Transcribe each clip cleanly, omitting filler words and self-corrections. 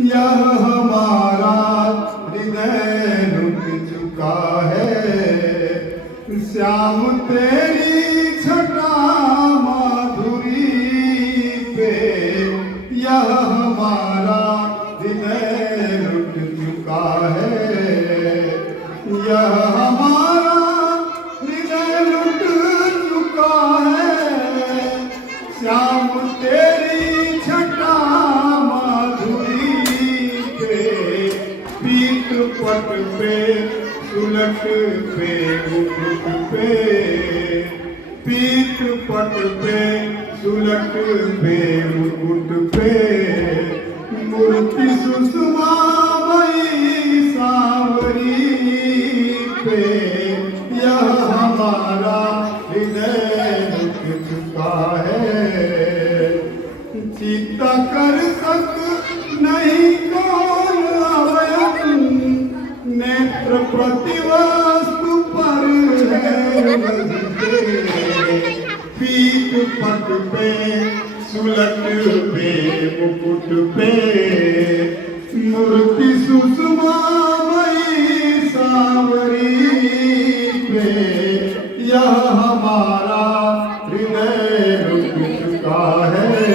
यह हमारा हृदय रुक चुका है। श्याम तेरी छटा माधुरी पे यह हमारा हृदय रुक चुका है। यह हमारा हृदय रुक चुका है। श्याम तेरी छटा माधुरी पे पीत पट पे सुलट पे मुकुट पे पीत पट पे सुलट पे मुकुट पे मूर्ति सुषमामयी सांवरी पे यह हमारा हृदय रुक चुका है। चित्ता कर सक नहीं कौन अवयव नेत्र प्रतिवस्तु पर है पीठ पट पे सुलट पे मुकुट पे मूर्ति सुषमामयी सांवरी पे यह हमारा हृदय रुक चुका है।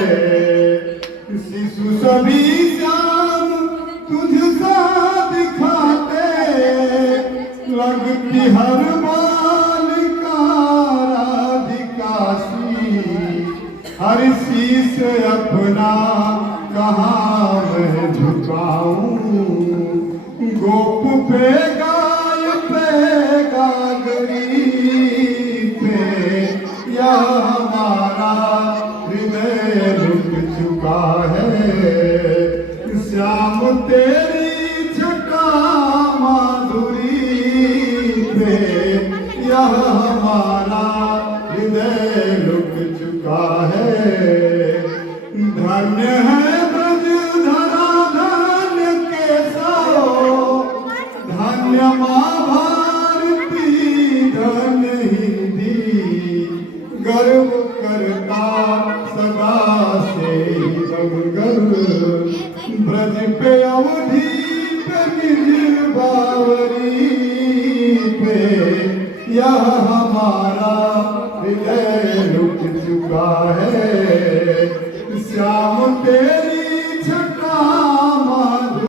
शिशु सभी श्याम तुझ सा दिखाते लगती हर बाल का राधिका सी। हर शीश अपना कहाँ मैं झुकाऊं गोप पे गाय पे गागरी पे यह हमारा हृदय रुक चुका है। श्याम तेरी छटा माधुरी पे यह हमारा हृदय रुक चुका है। धन्य है